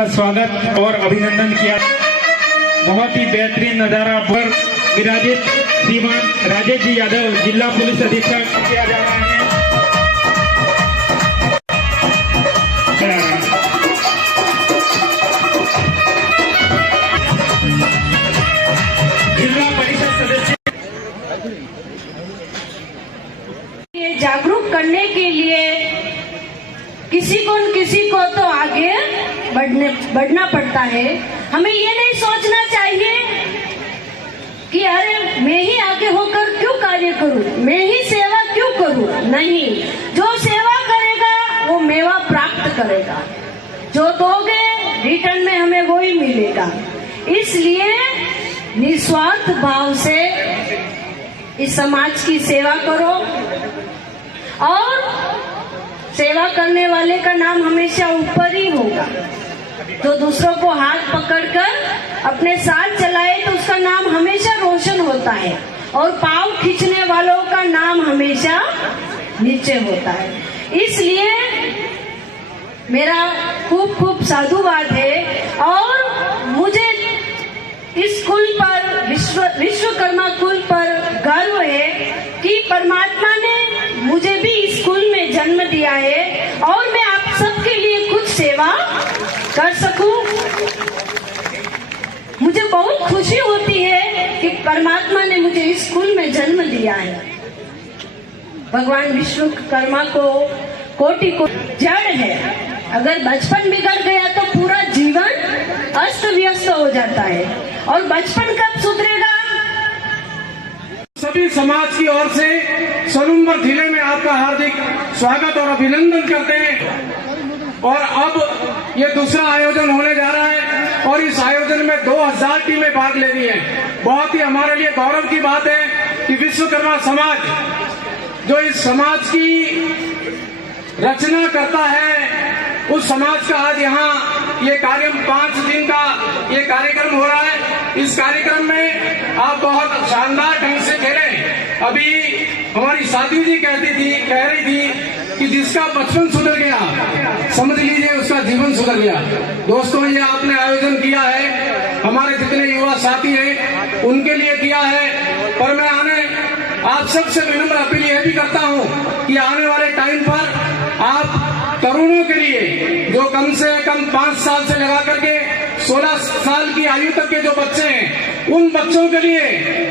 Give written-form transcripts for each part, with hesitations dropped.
का स्वागत और अभिनंदन किया। बहुत ही बेहतरीन नजारा पर विराजित श्रीमान राजेश जी यादव जिला पुलिस अधीक्षक किया जा रहा है। जिला परिषद सदस्य जागरूक करने के लिए किसी को तो आगे बढ़ना पड़ता है। हमें ये नहीं सोचना चाहिए कि अरे मैं ही आगे होकर क्यों कार्य करूं, मैं ही सेवा क्यों करूं। नहीं, जो सेवा करेगा वो मेवा प्राप्त करेगा। जो दोगे रिटर्न में हमें वो ही मिलेगा। इसलिए निस्वार्थ भाव से इस समाज की सेवा करो और सेवा करने वाले का नाम हमेशा ऊपर ही होगा। जो दूसरों को हाथ पकड़कर अपने साथ चलाए तो उसका नाम हमेशा रोशन होता है और पांव खींचने वालों का नाम हमेशा नीचे होता है। इसलिए मेरा खूब खूब साधुवाद है और मुझे इस कुल पर विश्वकर्मा कुल पर गर्व है कि परमात्मा ने मुझे भी इस कुल में जन्म दिया है और मैं आप सबके लिए कुछ सेवा कर सकूं। मुझे बहुत खुशी होती है कि परमात्मा ने मुझे इस कुल में जन्म दिया है। भगवान विश्वकर्मा को कोटि को जड़ है। अगर बचपन बिगड़ गया तो पूरा जीवन अस्त व्यस्त हो जाता है। और बचपन कब सुधरेगा? सभी समाज की ओर से सलूमपुर जिले में आपका हार्दिक स्वागत और अभिनंदन करते हैं। और अब ये दूसरा आयोजन होने जा रहा है और इस आयोजन में 2000 टीमें भाग ले रही हैं। बहुत ही हमारे लिए गौरव की बात है कि विश्वकर्मा समाज जो इस समाज की रचना करता है उस समाज का आज यहाँ ये 5 दिन का ये कार्यक्रम हो रहा है। इस कार्यक्रम में आप बहुत शानदार ढंग से खेले। अभी हमारी साथी जी कह रही थी कि जिसका बचपन सुधर गया समझ लीजिए उसका जीवन सुधर गया। दोस्तों, ये आपने आयोजन किया है, हमारे जितने युवा साथी हैं उनके लिए किया है। पर मैं आप सबसे विनम्र अपील यह भी करता हूँ कि आने वाले टाइम पर आप तरुणों के लिए जो कम से कम 5 साल से लगा करके 16 साल की आयु तक के जो बच्चे हैं उन बच्चों के लिए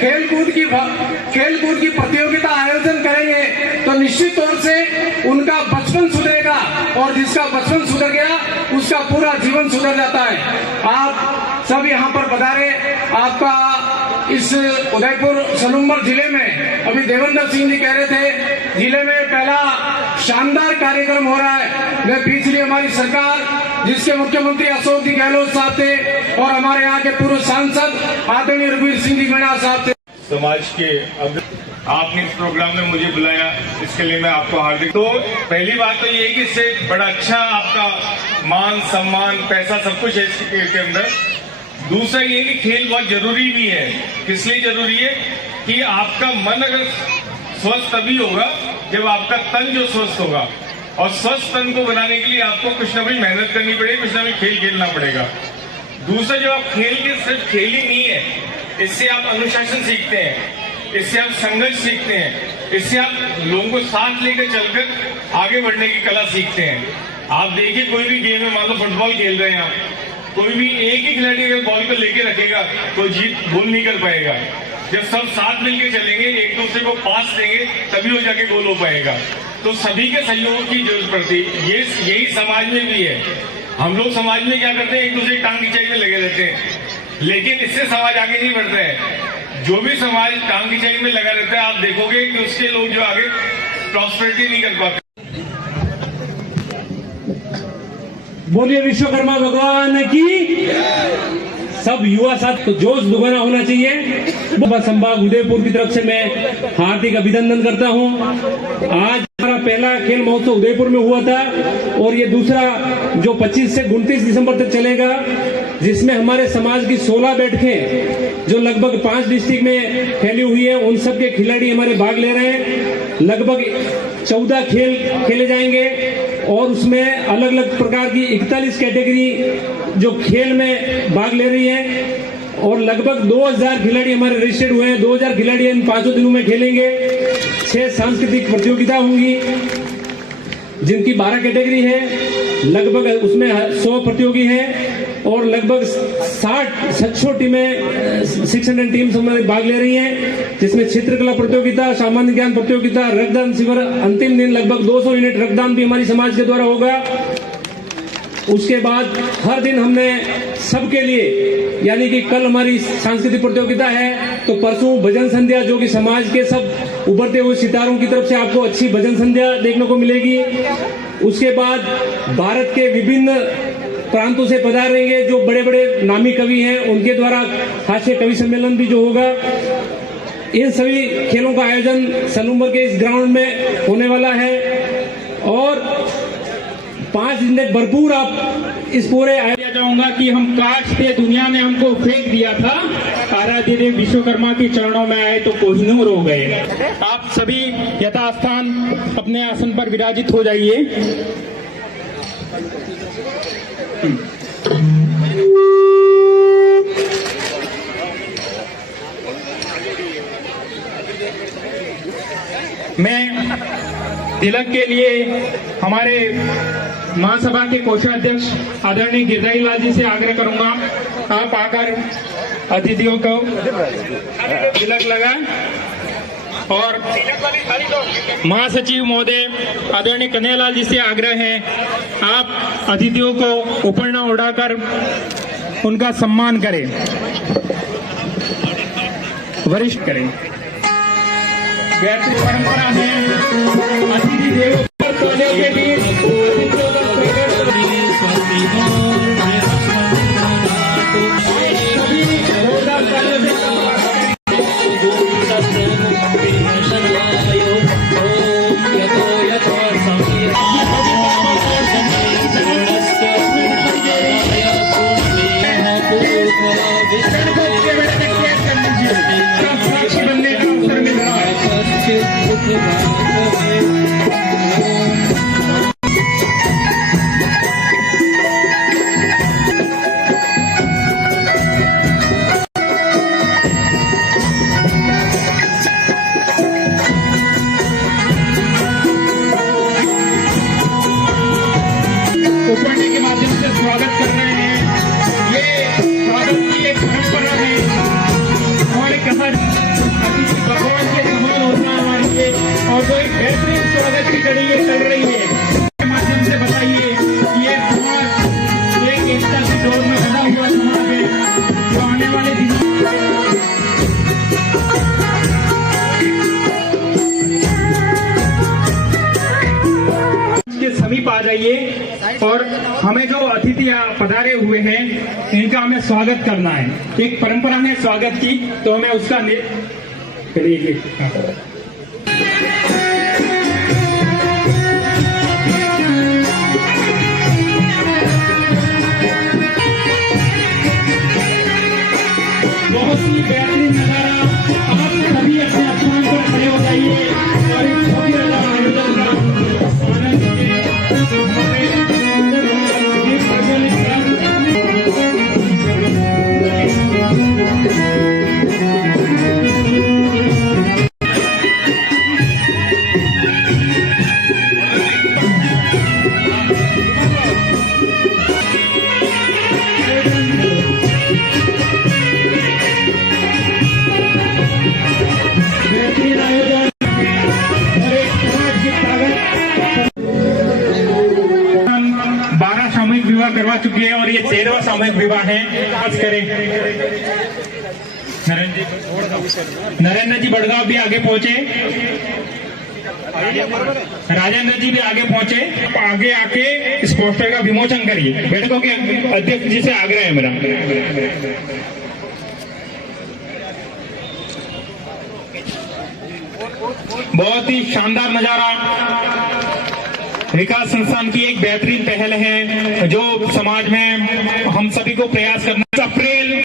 खेलकूद की प्रतियोगिता आयोजन करेंगे तो निश्चित तौर से उनका बचपन सुधरेगा और जिसका बचपन सुधर गया उसका पूरा जीवन सुधर जाता है। आप सब यहाँ पर पधारे। आपका इस उदयपुर सलूमपुर जिले में अभी देवेंद्र सिंह जी कह रहे थे जिले में पहला शानदार कार्यक्रम हो रहा है। मैं पिछली हमारी सरकार जिसके मुख्यमंत्री अशोक जी गहलोत साहब थे और हमारे यहाँ के पूर्व सांसद आदरणीय रघुवीर सिंह जी मीणा साहब थे। समाज के आपने इस प्रोग्राम में मुझे बुलाया, इसके लिए मैं आपको हार्दिक। तो पहली बात तो ये है कि इससे बड़ा अच्छा आपका मान सम्मान पैसा सब कुछ है इसके अंदर। दूसरा ये कि खेल बहुत जरूरी भी है। किस लिए जरूरी है कि आपका मन अगर स्वस्थ तभी होगा जब आपका तन जो स्वस्थ होगा और स्वस्थ तन को बनाने के लिए आपको कुछ ना कुछ मेहनत करनी पड़ेगी, कुछ ना कुछ खेल खेलना पड़ेगा। दूसरा, जब आप खेल के सिर्फ खेल ही नहीं है, इससे आप अनुशासन सीखते हैं, इससे आप संघर्ष सीखते हैं, इससे आप लोगों को साथ लेकर चलकर आगे बढ़ने की कला सीखते हैं। आप देखिए कोई भी गेम में, मान लो फुटबॉल खेल रहे हैं आप, कोई भी एक ही खिलाड़ी अगर बॉल को लेके रखेगा तो जीत गोल नहीं कर पाएगा। जब सब साथ मिलके चलेंगे, एक दूसरे को पास देंगे, तभी वो जाके गोल हो पाएगा। तो सभी के सहयोग की जरूरत पड़ती है। यही समाज में भी है। हम लोग समाज में क्या करते हैं, एक दूसरे की टांग खिंचाई में लगे रहते हैं, लेकिन इससे समाज आगे नहीं बढ़ता है। जो भी समाज टांग खिंचाई में लगा रहता है, आप देखोगे कि उसके लोग जो आगे प्रॉस्पेरिटी नहीं कर पाते। बोलिए विश्वकर्मा भगवान की। सब युवा साथ तो जोश दुगना होना चाहिए। संभाग उदयपुर की तरफ से मैं हार्दिक अभिनंदन करता हूं। आज हमारा पहला खेल महोत्सव उदयपुर में हुआ था और ये दूसरा जो 25 से 29 दिसंबर तक चलेगा, जिसमें हमारे समाज की 16 बैठकें जो लगभग 5 डिस्ट्रिक्ट में फैली हुई है, उन सब के खिलाड़ी हमारे भाग ले रहे हैं। लगभग 14 खेल खेले जाएंगे और उसमें अलग अलग प्रकार की 41 कैटेगरी जो खेल में भाग ले रही है और लगभग 2000 खिलाड़ी हमारे रजिस्टर्ड हुए हैं। 2000 खिलाड़ी इन 5 दिनों में खेलेंगे। 6 सांस्कृतिक प्रतियोगिता होंगी जिनकी 12 कैटेगरी है, लगभग उसमें 100 प्रतियोगी हैं और लगभग 60 टीमें 600 टीम्स हमारे भाग ले रही हैं, जिसमें चित्रकला प्रतियोगिता, सामान्य ज्ञान प्रतियोगिता, रक्तदान शिविर, अंतिम दिन लगभग 200 यूनिट रक्तदान भी हमारी समाज के द्वारा होगा। उसके बाद हर दिन हमने सबके लिए, यानी कि कल हमारी सांस्कृतिक प्रतियोगिता है तो परसों भजन संध्या, जो कि समाज के सब उभरते हुए सितारों की तरफ से आपको अच्छी भजन संध्या देखने को मिलेगी। उसके बाद भारत के विभिन्न प्रांतों से पधारेंगे जो बड़े बड़े नामी कवि हैं, उनके द्वारा हास्य कवि सम्मेलन भी जो होगा। इन सभी खेलों का आयोजन सलूम्बर के इस ग्राउंड में होने वाला है और 5 दिन तक भरपूर आप इस पूरे आइडिया चाहूंगा कि हम काश थे, दुनिया ने हमको फेंक दिया था, आराध्य देव विश्वकर्मा के चरणों में आए तो कोहिनूर हो गए। आप सभी यथास्थान अपने आसन पर विराजित हो जाइए। मैं तिलक के लिए हमारे महासभा के कोषाध्यक्ष आदरणीय गिरधारी लाल जी से आग्रह करूंगा, आप आकर अतिथियों को तिलक लगा और महासचिव महोदय आदरणीय कन्हैयालाल जी से आग्रह है, आप अतिथियों को उपरना उड़ाकर उनका सम्मान करें, वरिष्ठ करें। वैसे परंपरा है अतिथि देवो भव के लिए उपरने के माध्यम से स्वागत कर रहे हैं। ये स्वागत की एक परंपरा है हमारे कहा अतिथि भगवान के समान होता है हमारे लिए, और जो एक बेहतरीन स्वागत की कड़ी ये चल रही है, के माध्यम से बताइए ये समाज एक एकता की दौड़ में बना हुआ समाज है जो आने वाले दिनों के समीप आ जाइए और हमें जो अतिथि पधारे हुए हैं इनका हमें स्वागत करना है। एक परंपरा है स्वागत की, तो हमें उसका बहुत ही बेहतरीन नजारा। आप सभी अपने स्थान पर खड़े हो जाइए और एक बहुत बड़ा आयोजन का आनंद करवा चुकी है और ये 13वां सामूहिक विवाह है। आज करें नरेंद्र जी बड़गांव भी आगे पहुंचे, राजेंद्र जी भी आगे पहुंचे, आगे आके इस पोस्टर का विमोचन करिए। बैठकों के अध्यक्ष जी से आग्रह है मेरा। बहुत ही शानदार नजारा, विकास संस्थान की एक बेहतरीन पहल है जो समाज में हम सभी को प्रयास करना। अप्रैल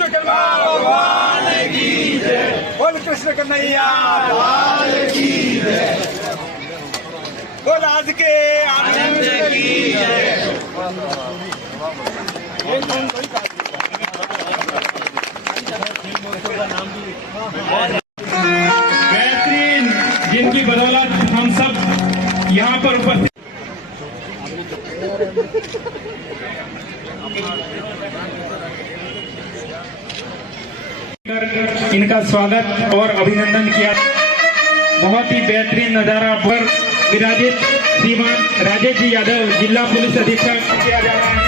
विश्वकर्मा भगवान की जय। बोल कृष्ण कन्हैया लाल की जय। बोल आज के आनंद की जय। बेहतरीन जिनकी बदौलत हम सब यहाँ पर उपस्थित इनका स्वागत और अभिनंदन किया। बहुत ही बेहतरीन नजारा पर विराजित श्रीमान राजेश जी यादव जिला पुलिस अधीक्षक किया जा रहा है।